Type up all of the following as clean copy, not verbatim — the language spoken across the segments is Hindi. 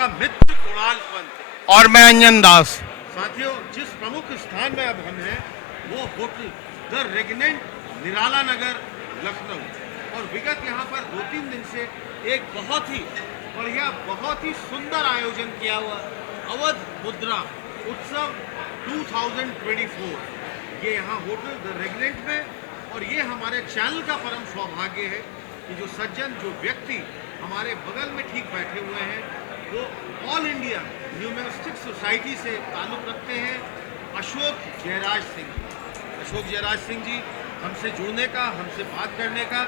आपका मित्र कुणाल पंत और मैं अंजन दास। साथियों, जिस प्रमुख स्थान में अब हम हैं वो होटल द रेगनेंट निराला नगर लखनऊ, और विगत यहाँ पर 2-3 दिन से एक बहुत ही बढ़िया, बहुत ही सुंदर आयोजन किया हुआ अवध मुद्रा उत्सव 2024 ये यहाँ होटल द रेगनेंट में, और ये हमारे चैनल का परम सौभाग्य है कि जो सज्जन, जो व्यक्ति हमारे बगल में ठीक बैठे हुए हैं वो ऑल इंडिया न्यूमेरिस्टिक सोसाइटी से ताल्लुक़ रखते हैं, अशोक जयराज सिंह। अशोक जयराज सिंह जी, हमसे जुड़ने का, हमसे बात करने का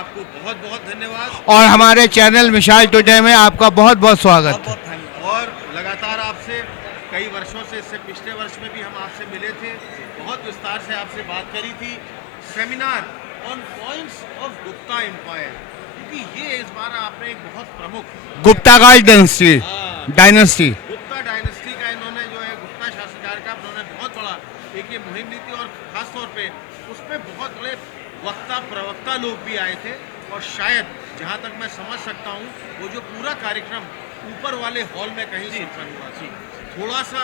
आपको बहुत बहुत धन्यवाद, और हमारे चैनल मिसाल टुडे में आपका बहुत बहुत स्वागत। और लगातार आपसे कई वर्षों से, इससे पिछले वर्ष में भी हम आपसे मिले थे, बहुत विस्तार से आपसे बात करी थी। Seminar on points of Gupta empire, क्योंकि ये इस बार आपने एक बहुत प्रमुख गुप्ता काल डायनेस्टी गुप्ता डायनेस्टी का, इन्होंने जो है गुप्ता शासनकाल का उन्होंने बहुत बड़ा एक ये मुहिम ली थी, और ख़ास तौर पे उसमें बहुत बड़े वक्ता प्रवक्ता लोग भी आए थे, और शायद जहाँ तक मैं समझ सकता हूँ वो जो पूरा कार्यक्रम ऊपर वाले हॉल में कहीं संपन्न हुआ थी। थोड़ा सा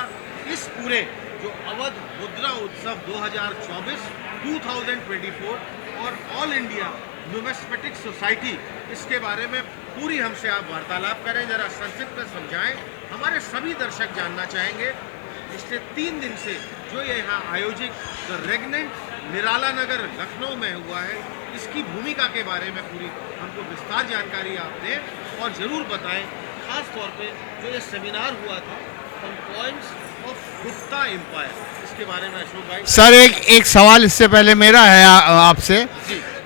इस पूरे जो अवध मुद्रा उत्सव 2024 और ऑल इंडिया न्यूमिस्मेटिक सोसाइटी, इसके बारे में पूरी हमसे आप वार्तालाप करें, जरा संक्षिप्त में समझाएं। हमारे सभी दर्शक जानना चाहेंगे पिछले 3 दिन से जो ये यहाँ आयोजित द रेगनेंट निराला नगर लखनऊ में हुआ है, इसकी भूमिका के बारे में पूरी हमको विस्तार जानकारी आप दें, और ज़रूर बताएं खास तौर पे जो ये सेमिनार हुआ था on points of Gupta empire, इसके बारे में अशोक भाई। सर, एक सवाल इससे पहले मेरा है आपसे।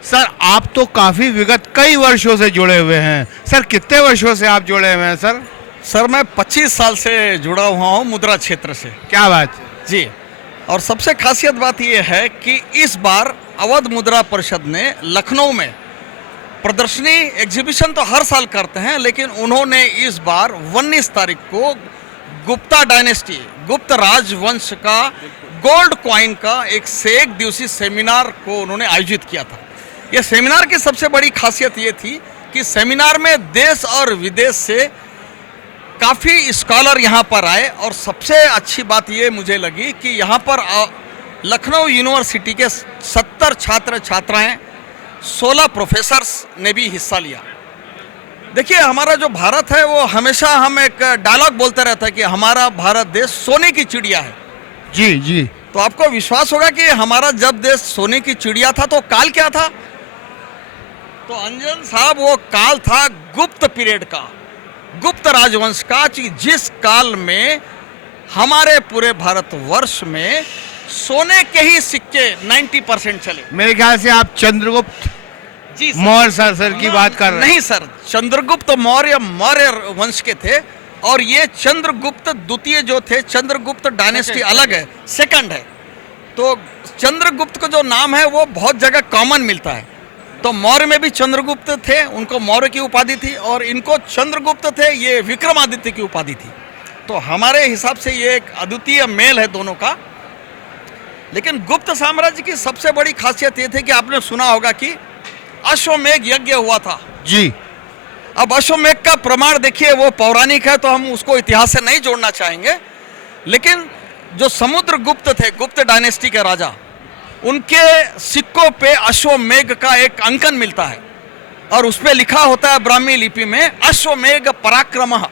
सर, आप तो काफ़ी विगत कई वर्षों से जुड़े हुए हैं। सर, कितने वर्षों से आप जुड़े हुए हैं सर? सर, मैं 25 साल से जुड़ा हुआ हूँ मुद्रा क्षेत्र से। क्या बात जी, और सबसे खासियत बात यह है कि इस बार अवध मुद्रा परिषद ने लखनऊ में प्रदर्शनी एग्जीबिशन तो हर साल करते हैं, लेकिन उन्होंने इस बार 19 तारीख को गुप्ता डायनेस्टी, गुप्त राजवंश का गोल्ड कॉइन का एक दिवसीय सेमिनार को उन्होंने आयोजित किया था। यह सेमिनार की सबसे बड़ी खासियत ये थी कि सेमिनार में देश और विदेश से काफ़ी स्कॉलर यहाँ पर आए, और सबसे अच्छी बात ये मुझे लगी कि यहाँ पर लखनऊ यूनिवर्सिटी के 70 छात्र छात्राएं, 16 प्रोफेसर्स ने भी हिस्सा लिया। देखिए, हमारा जो भारत है वो हमेशा, हम एक डायलॉग बोलते रहते हैं कि हमारा भारत देश सोने की चिड़िया है। जी जी। तो आपको विश्वास होगा कि हमारा जब देश सोने की चिड़िया था तो काल क्या था? तो अंजन साहब, वो काल था गुप्त पीरियड का, गुप्त राजवंश का, जिस काल में हमारे पूरे भारतवर्ष में सोने के ही सिक्के 90% चले। मेरे ख्याल से आप चंद्रगुप्त जी मौर्य सर की बात कर रहे हैं। नहीं सर, चंद्रगुप्त मौर्य मौर्य वंश के थे, और ये चंद्रगुप्त द्वितीय जो थे, चंद्रगुप्त डायनेस्टी अलग है, सेकंड है। तो चंद्रगुप्त का जो नाम है वो बहुत जगह कॉमन मिलता है। तो मौर्य में भी चंद्रगुप्त थे, उनको मौर्य की उपाधि थी, और इनको चंद्रगुप्त थे, ये विक्रमादित्य की उपाधि थी। तो हमारे हिसाब से ये एक अद्वितीय मेल है दोनों का। लेकिन गुप्त साम्राज्य की सबसे बड़ी खासियत ये थी कि आपने सुना होगा कि अश्वमेघ यज्ञ हुआ था। जी। अब अश्वमेघ का प्रमाण देखिए, वो पौराणिक है, तो हम उसको इतिहास से नहीं जोड़ना चाहेंगे, लेकिन जो समुद्रगुप्त थे, गुप्त डायनेस्टी के राजा, उनके सिक्कों पे अश्वमेघ का एक अंकन मिलता है, और उस पे लिखा होता है ब्राह्मी लिपि में अश्वमेघ पराक्रमः।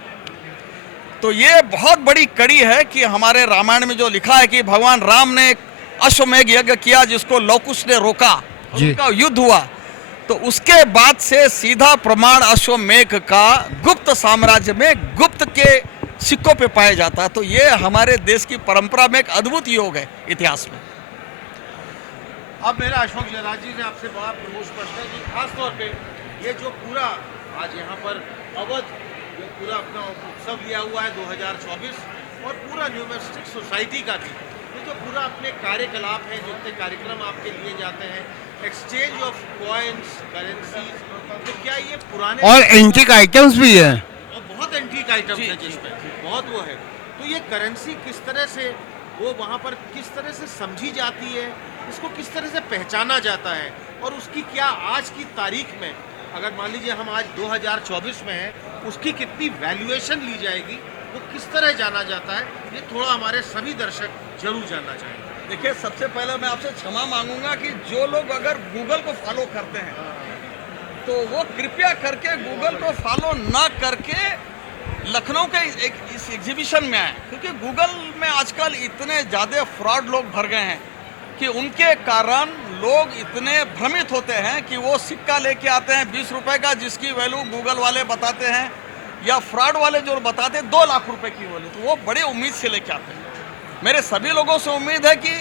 तो ये बहुत बड़ी कड़ी है कि हमारे रामायण में जो लिखा है कि भगवान राम ने अश्वमेघ यज्ञ किया, जिसको लवकुश ने रोका, उनका युद्ध हुआ, तो उसके बाद से सीधा प्रमाण अश्वमेघ का गुप्त साम्राज्य में गुप्त के सिक्कों पे पाया जाता है। तो ये हमारे देश की परंपरा में एक अद्भुत योग है इतिहास में। अब मेरा अशोक जयराज जी से आपसे बड़ा प्रमुख प्रश्न है कि खास तौर पे ये जो पूरा आज यहाँ पर अवध जो पूरा अपना उत्सव लिया हुआ है 2024, और पूरा न्यूमिस्टिक सोसाइटी का भी ये जो पूरा अपने कार्यकलाप हैं, जितने कार्यक्रम आपके लिए जाते हैं, एक्सचेंज ऑफ कॉइन्स, करेंसीज, तो क्या ये पुराने और एंटीक आइटम्स भी हैं, और बहुत एंटीक आइटम्स हैं जिसमें बहुत वो है, तो ये करेंसी किस तरह से वो वहाँ पर किस तरह से समझी जाती है, इसको किस तरह से पहचाना जाता है, और उसकी क्या आज की तारीख में अगर मान लीजिए हम आज 2024 में हैं, उसकी कितनी वैल्यूएशन ली जाएगी, वो किस तरह जाना जाता है, ये थोड़ा हमारे सभी दर्शक जरूर जानना चाहेंगे। देखिए, सबसे पहले मैं आपसे क्षमा मांगूंगा कि जो लोग अगर गूगल को फॉलो करते हैं तो वो कृपया करके गूगल को फॉलो ना करके लखनऊ के इस एग्जीबिशन में आए, क्योंकि गूगल में आजकल इतने ज़्यादा फ्रॉड लोग भर गए हैं कि उनके कारण लोग इतने भ्रमित होते हैं कि वो सिक्का लेके आते हैं 20 रुपए का, जिसकी वैल्यू गूगल वाले बताते हैं या फ्रॉड वाले जो बताते हैं 2 लाख रुपए की वैल्यू, तो वो बड़े उम्मीद से लेके आते हैं। मेरे सभी लोगों से उम्मीद है कि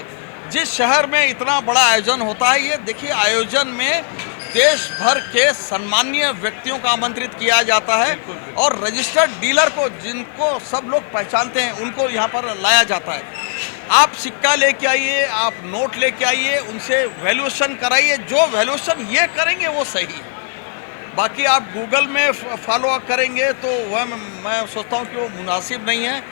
जिस शहर में इतना बड़ा आयोजन होता है, ये देखिए आयोजन में देश भर के सम्मानीय व्यक्तियों को आमंत्रित किया जाता है और रजिस्टर्ड डीलर को, जिनको सब लोग पहचानते हैं, उनको यहाँ पर लाया जाता है। आप सिक्का लेके आइए, आप नोट लेके आइए, उनसे वैल्यूएशन कराइए, जो वैल्यूएशन ये करेंगे वो सही है। बाकी आप गूगल में फॉलो अप करेंगे तो वह मैं सोचता हूँ कि वो मुनासिब नहीं है,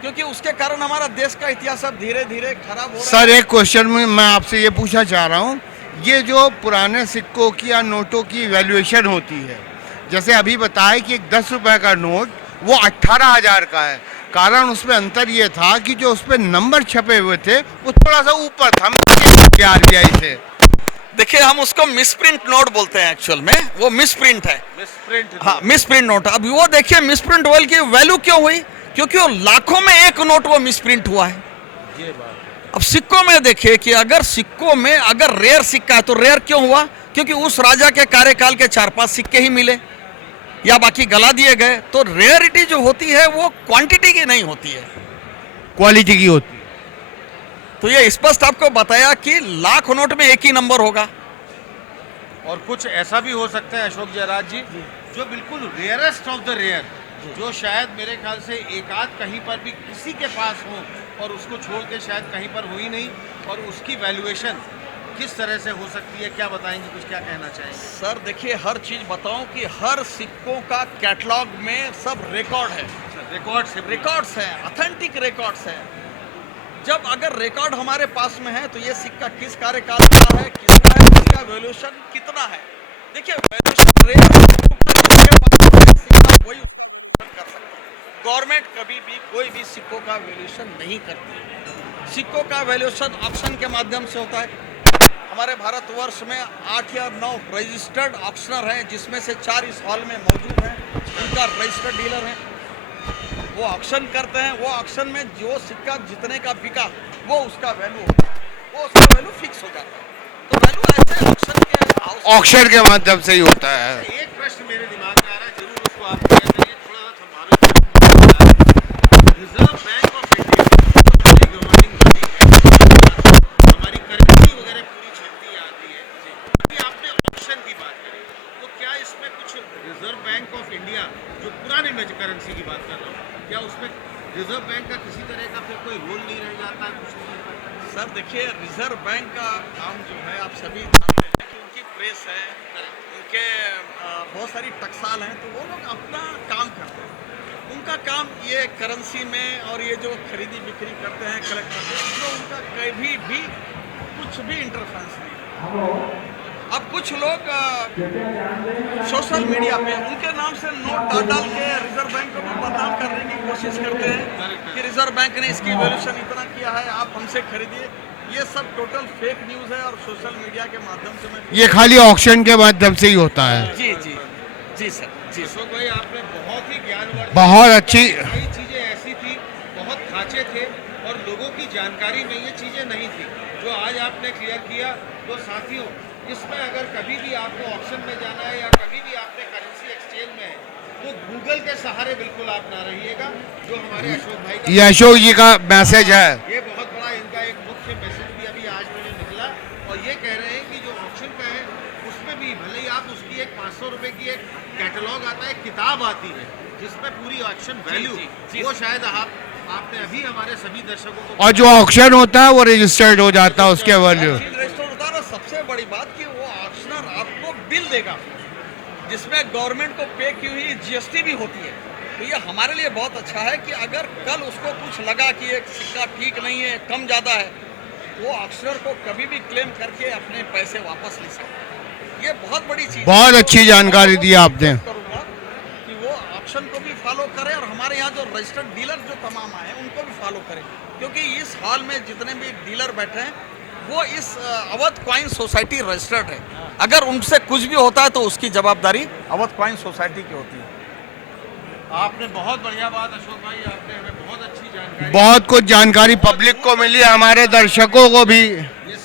क्योंकि उसके कारण हमारा देश का इतिहास अब धीरे धीरे खराब हो रहा है। सर एक क्वेश्चन में मैं आपसे ये पूछना चाह रहा हूँ, ये जो पुराने सिक्कों की या नोटों की वैल्यूएशन होती है, जैसे अभी बताया कि एक 10 रुपए का नोट वो 18,000 का है, कारण उसमें अंतर ये था कि जो उसमें नंबर छपे हुए थे वो थोड़ा सा ऊपर था, RBI से। देखिए, हम उसको मिसप्रिंट नोट बोलते हैं, एक्चुअल में वो मिसप्रिंट है। मिसप्रिंट, हाँ, मिसप्रिंट नोट। अब वो देखिए मिसप्रिंट वर्ल्ड की वैल्यू क्यों हुई, क्योंकि वो लाखों में एक नोट वो मिसप्रिंट हुआ है। ये बात अब सिक्कों में देखिए कि अगर सिक्कों में अगर रेयर सिक्का है तो रेयर क्यों हुआ, क्योंकि उस राजा के कार्यकाल के 4-5 सिक्के ही मिले या बाकी गला दिए गए। तो रेयरिटी जो होती है वो क्वांटिटी की नहीं होती है, क्वालिटी की होती है। तो ये स्पष्ट आपको बताया कि लाख नोट में एक ही नंबर होगा। और कुछ ऐसा भी हो सकता है अशोक जयराज जी, जो बिल्कुल रेयरेस्ट ऑफ द रेयर, जो शायद मेरे ख्याल से एक आध कहीं पर भी किसी के पास हो और उसको छोड़ के शायद कहीं पर हुई नहीं, और उसकी वैल्यूएशन किस तरह से हो सकती है, क्या बताएंगे, कुछ क्या कहना चाहेंगे? सर देखिए, हर चीज़ बताऊं कि हर सिक्कों का कैटलॉग में सब रिकॉर्ड है, रिकॉर्ड्स हैं, ऑथेंटिक रिकॉर्ड्स हैं। जब अगर रिकॉर्ड हमारे पास में है तो ये सिक्का किस कार्यकाल का है, कितना है, इसका वैल्यूएशन कितना है। देखिए, वैल्यूएशन रेयर सिक्का वही कर सकता है। गवर्नमेंट कभी भी कोई भी सिक्कों का वैल्यूएशन नहीं करती। सिक्कों का वैल्यूएशन ऑक्शन के माध्यम से होता है। हमारे भारतवर्ष में 8 या 9 रजिस्टर्ड ऑक्शनर हैं, जिसमें से 4 इस हॉल में मौजूद हैं, उनका रजिस्टर्ड डीलर है। वो ऑक्शन करते हैं, वो ऑक्शन में जो सिक्का जितने का बिका वो उसका वैल्यू होता है, वो उसका वैल्यू फिक्स हो जाता है। तो वैल्यू ऐसे ऑक्शन के माध्यम से ही होता है। एक प्रश्न मेरे दिमाग में आ रहा है, जरूर उसको आप क्लियर करिए, थोड़ा सा रिजर्व बैंक ऑफ इंडिया हमारी गवर्निंग बॉडी है, हमारी करेंसी वगैरह पूरी चलती आती है। अभी आपने ऑक्शन की बात करी, तो क्या इसमें कुछ रिजर्व बैंक ऑफ इंडिया, जो पुरानी में करेंसी की बात कर रहा हूँ, क्या उसमें रिजर्व बैंक का किसी तरह का फिर कोई रोल नहीं रह जाता है, कुछ नहीं रह पाता? सर देखिए, रिजर्व बैंक का काम जो है आप सभी जानते हैं कि उनकी प्रेस है, उनके बहुत सारी टकसाल हैं, तो वो लोग अपना काम करते हैं। उनका काम ये करेंसी में और ये जो खरीदी बिक्री करते हैं, कलेक्ट करते हैं, तो उनका कभी भी कुछ भी इंटरफेरेंस नहीं है। अब कुछ लोग सोशल मीडिया पे उनके नाम से नोट डाल के रिजर्व बैंक को भी बदनाम करने की कोशिश करते हैं कि रिजर्व बैंक ने इसकी वैल्यूएशन इतना किया है, आप हमसे खरीदिए। ये सब टोटल फेक न्यूज़ है और सोशल मीडिया के माध्यम से मैं ये खाली ऑक्शन के माध्यम से ही होता है। जी जी जी सर, जी सर। अशोक भाई, आपने बहुत ही ज्ञानवर्धक, बहुत अच्छी कई चीजें ऐसी थी, बहुत खांचे थे और लोगों की जानकारी में ये चीजें नहीं थी, जो आज आपने क्लियर किया। तो साथियों, इसमें अगर कभी भी आपको ऑप्शन में जाना है या कभी भी आपने करेंसी एक्सचेंज में है, तो गूगल के सहारे बिल्कुल आप ना रहिएगा, जो हमारे अशोक भाई का ये अशोक जी का मैसेज है। ये बहुत बड़ा इनका एक मुख्य मैसेज भी अभी आज मुझे निकला, और ये कह रहे हैं कि जो ऑप्शन का है उसमें भी भले ही आप उसकी एक 500 रुपए की एक कैटलॉग आता है, किताब आती है जिसमें पूरी ऑप्शन वैल्यू, वो शायद आपने अभी हमारे सभी दर्शकों को, और जो ऑक्शन होता है वो रजिस्टर्ड हो जाता है उसके वैल्यू। रजिस्टर्ड होता है। और सबसे बड़ी बात कि वो ऑक्शनर आपको बिल देगा जिसमें गवर्नमेंट को पे की हुई जीएसटी भी होती है। तो ये हमारे लिए बहुत अच्छा है कि अगर कल उसको कुछ लगा कि एक सिक्का ठीक नहीं है, कम ज़्यादा है, वो ऑक्शनर को कभी भी क्लेम करके अपने पैसे वापस ले सकता है। ये बहुत बड़ी चीज बहुत अच्छी जानकारी दी आपने। करूंगा कि वो ऑप्शन को भी फॉलो करें और हमारे यहाँ जो रजिस्टर्ड डीलर जो तमाम आए हैं उनको भी फॉलो करें, क्योंकि इस हॉल में जितने भी डीलर बैठे हैं वो इस अवध क्वाइन सोसाइटी रजिस्टर्ड है। अगर उनसे कुछ भी होता है तो उसकी जवाबदारी अवध क्वाइन सोसाइटी की होती है। आपने बहुत बढ़िया बात अशोक भाई, आपने हमें बहुत अच्छी जानकारी, बहुत कुछ जानकारी पब्लिक को मिली, हमारे दर्शकों को भी।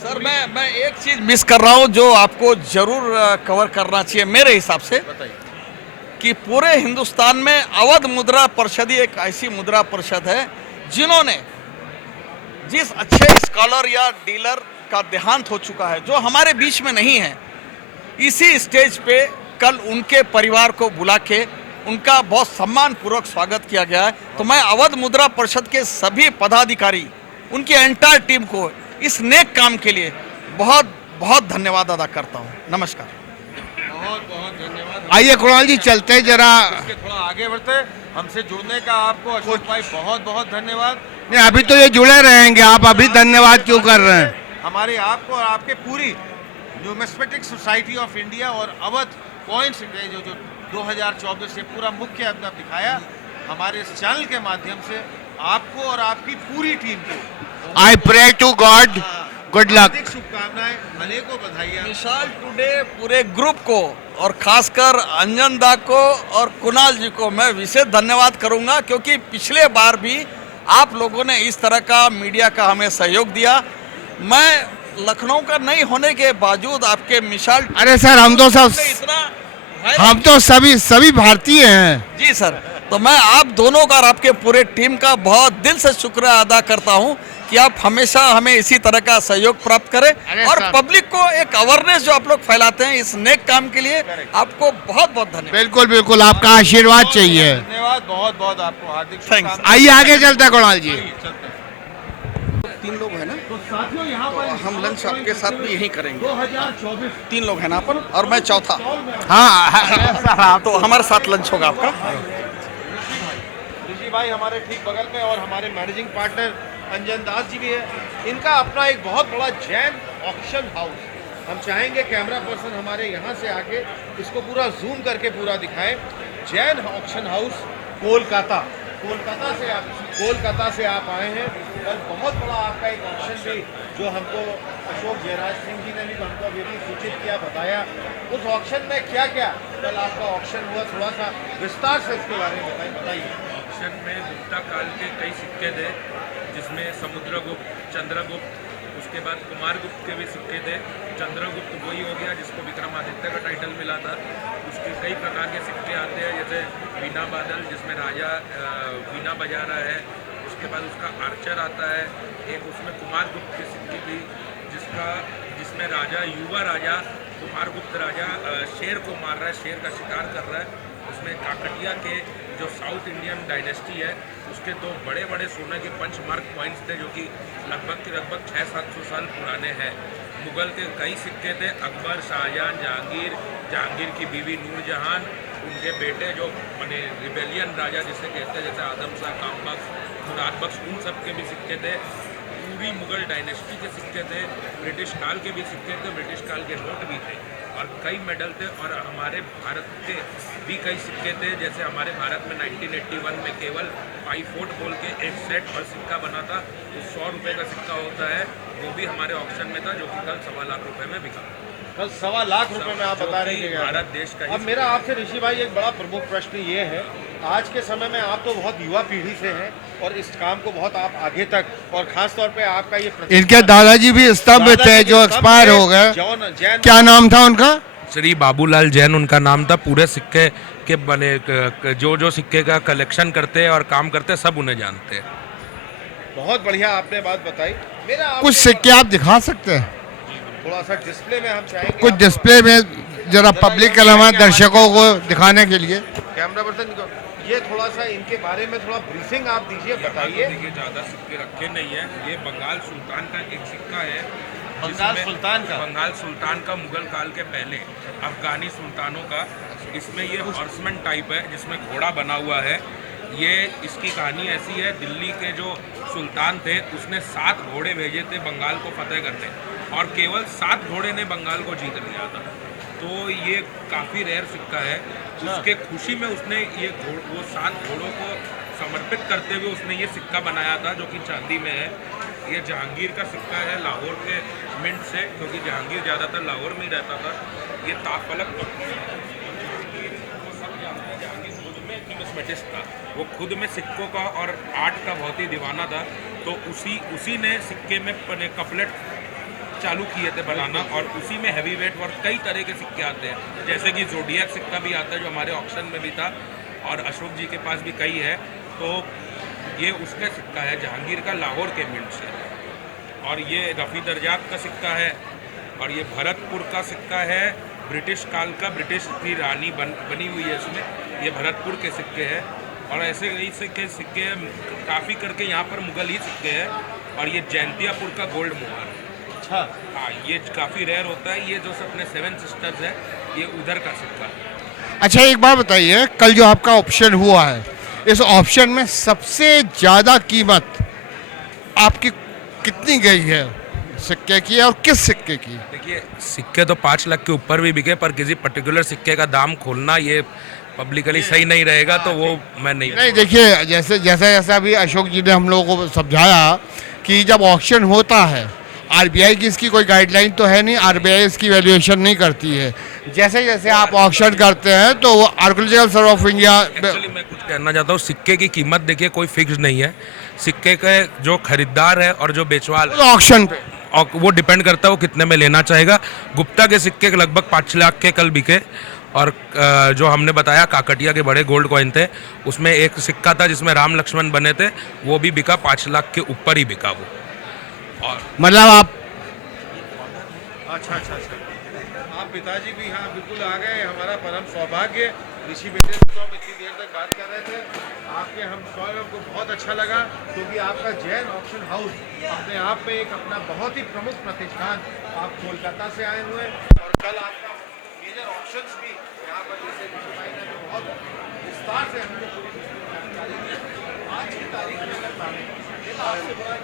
सर मैं एक चीज मिस कर रहा हूँ जो आपको जरूर कवर करना चाहिए मेरे हिसाब से, बताइए। कि पूरे हिंदुस्तान में अवध मुद्रा परिषद ही एक ऐसी मुद्रा परिषद है जिन्होंने जिस अच्छे स्कॉलर या डीलर का देहांत हो चुका है जो हमारे बीच में नहीं है, इसी स्टेज पे कल उनके परिवार को बुला के उनका बहुत सम्मान पूर्वक स्वागत किया गया है। तो मैं अवध मुद्रा परिषद के सभी पदाधिकारी, उनकी एंटायर टीम को इस नेक काम के लिए बहुत बहुत धन्यवाद अदा करता हूँ। नमस्कार। बहुत बहुत धन्यवाद। आइए कुणाल जी चलते हैं जरा। इसके थोड़ा आगे बढ़ते, हमसे जुड़ने का आपको अशोक भाई बहुत बहुत धन्यवाद। नहीं, अभी तो ये जुड़े रहेंगे, आप अभी धन्यवाद क्यों कर रहे हैं? हमारे आपको और आपके पूरी न्यूमिस्मेटिक सोसाइटी ऑफ इंडिया और अवध कॉइन्स जो 2024 से पूरा मुख्य अपना दिखाया, हमारे इस चैनल के माध्यम से आपको और आपकी पूरी टीम को I pray to God good luck. हार्दिक शुभकामनाएं, अनेकों बधाइयाँ। विशाल टुडे पूरे ग्रुप को और खासकर अंजन दा को और कुणाल जी को मैं विशेष धन्यवाद करूंगा, क्योंकि पिछले बार भी आप लोगों ने इस तरह का मीडिया का हमें सहयोग दिया। मैं लखनऊ का नहीं होने के बावजूद आपके मिसाल अरे सर, हम तो सब इतना हम तो सभी भारतीय हैं। जी सर, तो मैं आप दोनों का और आपके पूरे टीम का बहुत दिल से शुक्रिया अदा करता हूं कि आप हमेशा हमें इसी तरह का सहयोग प्राप्त करें और सर। पब्लिक को एक अवेयरनेस जो आप लोग फैलाते हैं इस नेक काम के लिए आपको बहुत बहुत धन्यवाद। बिल्कुल बिल्कुल, आपका आशीर्वाद चाहिए। धन्यवाद, बहुत बहुत आपको हार्दिक Thanks. शुभकामनाएं। आइए आगे चलते हैं कुणाल जी। चलते हैं। 3 लोग हैं ना, तो साथियों यहाँ पर हम लंच आपके साथ भी यही करेंगे। 2024 3 लोग हैं ना अपन, और मैं चौथा, हाँ, तो हमारे साथ लंच होगा आपका। ऋषि भाई हमारे ठीक बगल में, और हमारे मैनेजिंग पार्टनर अंजन दास जी भी है। इनका अपना एक बहुत बड़ा जैन ऑक्शन हाउस, हम चाहेंगे कैमरा पर्सन हमारे यहाँ से आके इसको पूरा जूम करके पूरा दिखाएं। जैन ऑक्शन हाउस कोलकाता से आप आए हैं। कल बहुत बड़ा आपका एक ऑक्शन भी जो हमको अशोक जयराज सिंह जी ने भी हमको अभी भी सूचित किया, बताया उस ऑक्शन में क्या क्या कल आपका ऑक्शन हुआ, थोड़ा सा विस्तार से उसके बारे में बताइए। ऑक्शन में गुप्ता काल के कई सिक्के थे, जिसमें समुद्रगुप्त, चंद्रगुप्त, उसके बाद कुमारगुप्त के भी सिक्के थे। चंद्रगुप्त वही हो गया जिसको विक्रमादित्य का टाइटल मिला था। उसके कई प्रकार के सिक्के आते हैं, जैसे वीणा बादल जिसमें राजा वीणा बजा रहा है। उसके बाद उसका आर्चर आता है। एक उसमें कुमारगुप्त की सिक्की थी जिसमें राजा, युवा राजा कुमारगुप्त राजा शेर को मार रहा है, शेर का शिकार कर रहा है। उसमें काकटिया के जो साउथ इंडियन डायनेस्टी है उसके 2 बड़े बड़े सोने के पंचमार्क कॉइन्स थे, जो कि लगभग 600-700 साल पुराने हैं। मुगल के कई सिक्के थे, अकबर, शाहजहां, जहांगीर की बीवी नूरजहान, उनके बेटे जो माने रिबेलियन राजा जिसे कहते हैं, जैसे आदम शाह, कामबख्श, मुराद बख्श, उन सब के भी सिक्के थे। पूरी मुगल डायनेस्टी के सिक्के थे। ब्रिटिश काल के भी सिक्के थे, ब्रिटिश काल के नोट भी थे, और कई मेडल थे। और हमारे भारत के भी कई सिक्के थे, जैसे हमारे भारत में 1981 में केवल 5 फुट बोल के एक सेट और सिक्का बना था, वो 100 रुपये का सिक्का होता है, वो भी हमारे ऑक्शन में था, जो कि कल 1.25 लाख रुपए में बिका। कल 1.25 लाख रुपए में आप जो बता रहे कि हैं। भारत देश का अब मेरा आपसे ऋषि भाई एक बड़ा प्रमुख प्रश्न ये है, आज के समय में आप तो बहुत युवा पीढ़ी से हैं और इस काम को बहुत आप आगे तक, और खास तौर पे आपका ये इनके दादाजी भी स्तंभ थे जो एक्सपायर हो गए, जैन क्या नाम था उनका? श्री बाबूलाल जैन उनका नाम था। पूरे सिक्के के बने जो सिक्के का कलेक्शन करते हैं और काम करते हैं, सब उन्हें जानते हैं। बहुत बढ़िया आपने बात बताई। मेरा आपसे कुछ सिक्के आप दिखा सकते हैं? थोड़ा सा डिस्प्ले में हम चाहेंगे कुछ डिस्प्ले में जरा पब्लिक के अलावा दर्शकों को दिखाने के लिए। कैमरा पर्सन को ये थोड़ा सा इनके बारे में थोड़ा ब्रीफिंग आप दीजिए, बताइए। देखिए, ज़्यादा सिक्के रखे नहीं है। ये बंगाल सुल्तान का एक सिक्का है। बंगाल जिसमें- सुल्तान का? बंगाल सुल्तान का मुगल काल के पहले, अफगानी सुल्तानों का। इसमें ये हॉर्समैन टाइप है, जिसमें घोड़ा बना हुआ है। ये इसकी कहानी ऐसी है, दिल्ली के जो सुल्तान थे उसने 7 घोड़े भेजे थे बंगाल को फतेह करने, और केवल 7 घोड़े ने बंगाल को जीत लिया था। तो ये काफ़ी रेयर सिक्का है। उसके खुशी में उसने वो 7 घोड़ों को समर्पित करते हुए उसने ये सिक्का बनाया था, जो कि चांदी में है। ये जहांगीर का सिक्का है, लाहौर के मिंट से, क्योंकि जहांगीर ज़्यादातर लाहौर में ही रहता था। ये ताफलक जहांगीर खुद में न्यूमिस्मेटिस्ट था, वो खुद में सिक्कों का और आर्ट का बहुत ही दीवाना था। तो उसी ने सिक्के में कपलेट चालू किए थे बनाना, और उसी में हैवी वेट और कई तरह के सिक्के आते हैं, जैसे कि जोडियक सिक्का भी आता है जो हमारे ऑक्शन में भी था, और अशोक जी के पास भी कई है। तो ये उसका सिक्का है जहांगीर का, लाहौर के मिंट से। और ये रफ़ी दर्जात का सिक्का है, और ये भरतपुर का सिक्का है, ब्रिटिश काल का, ब्रिटिश की रानी बनी हुई है इसमें। ये भरतपुर के सिक्के हैं, और ऐसे कई सिक्के काफ़ी करके यहाँ पर मुगल ही सिक्के हैं। और ये जैंतियापुर का गोल्ड मुहार है। अच्छा, हाँ, ये काफ़ी रेयर होता है। ये जो अपने 7 सिस्टर्स है, ये उधर का सिक्का है। अच्छा, एक बात बताइए, कल जो आपका ऑप्शन हुआ है, इस ऑप्शन में सबसे ज़्यादा कीमत आपकी कितनी गई है सिक्के की, और किस सिक्के की? देखिए, सिक्के तो 5 लाख के ऊपर भी बिके, पर किसी पर्टिकुलर सिक्के का दाम खोलना ये पब्लिकली सही नहीं रहेगा, तो वो मैं नहीं। नहीं, देखिए, जैसे जैसा अभी अशोक जी ने हम लोगों को समझाया कि जब ऑक्शन होता है, आरबीआई की इसकी कोई गाइडलाइन तो है नहीं, आरबीआई इसकी वैल्यूएशन नहीं करती है। जैसे जैसे आप ऑक्शन करते हैं तो वो archaeological survey of India. Actually मैं कुछ कहना चाहता हूँ, सिक्के की कीमत देखिए कोई फिक्स नहीं है। सिक्के के जो खरीदार है और जो बेचवाल है, ऑक्शन पे और वो डिपेंड करता है वो कितने में लेना चाहेगा। गुप्ता के सिक्के लगभग 5 लाख के कल बिके, और जो हमने बताया काकटिया के बड़े गोल्ड कॉइन थे, उसमें एक सिक्का था जिसमें राम लक्ष्मण बने थे, वो भी बिका 5 लाख के ऊपर ही बिका वो। और मतलब आप अच्छा अच्छा अच्छा, आप पिताजी भी यहाँ बिल्कुल आ गए, हमारा परम सौभाग्य। ऋषि बेटे से तो हम इतनी देर तक बात कर रहे थे, आपके हम स्वयं को बहुत अच्छा लगा, क्योंकि आपका जैन ऑक्शन हाउस अपने आप में एक अपना बहुत ही प्रमुख प्रतिष्ठान। आप कोलकाता से आए हुए, और कल आपका मेजर ऑप्शंस भी यहाँ पर, जैसे ऋषि भाई ने भी बहुत विस्तार से हमको पूरी जानकारी दी। आज की तारीख में अगर माने तो आपसे बड़ा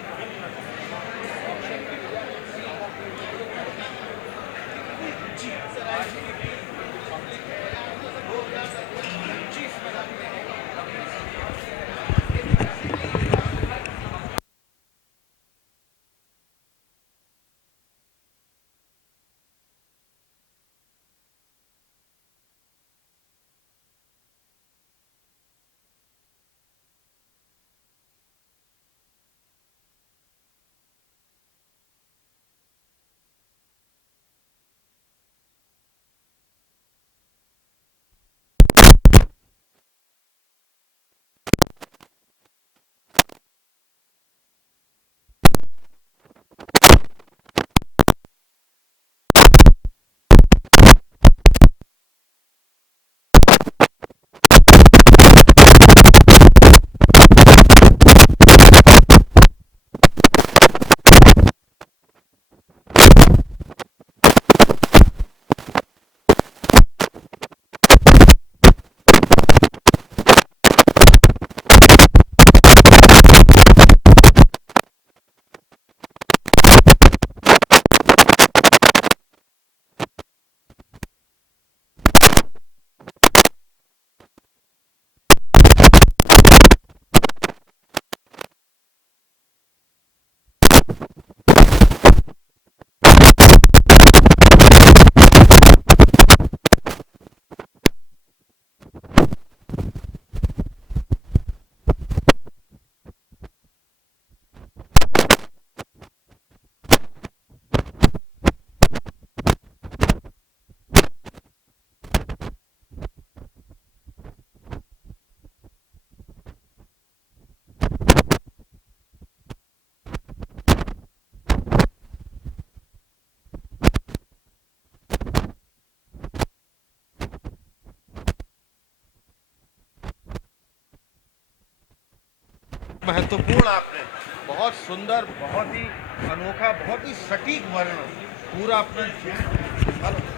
महत्वपूर्ण, आपने बहुत सुंदर, बहुत ही अनोखा, बहुत ही सटीक वर्णन पूरा अपना जैन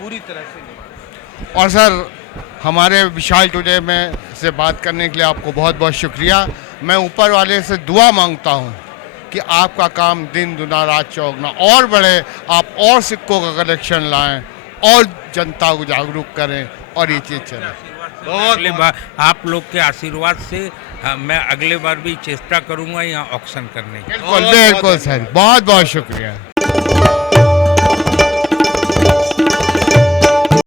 पूरी तरह से निभाएं। और सर हमारे विशाल टुडे में से बात करने के लिए आपको बहुत बहुत शुक्रिया। मैं ऊपर वाले से दुआ मांगता हूँ कि आपका काम दिन दुना रात चौगुना और बढ़े, आप और सिक्कों का कलेक्शन लाएं और जनता को जागरूक करें और ये चीज़ चले। अगली बार आप लोग के आशीर्वाद से मैं अगले बार भी चेष्टा करूंगा यहाँ ऑक्शन करने की। बिल्कुल बिल्कुल सर, बहुत बहुत शुक्रिया।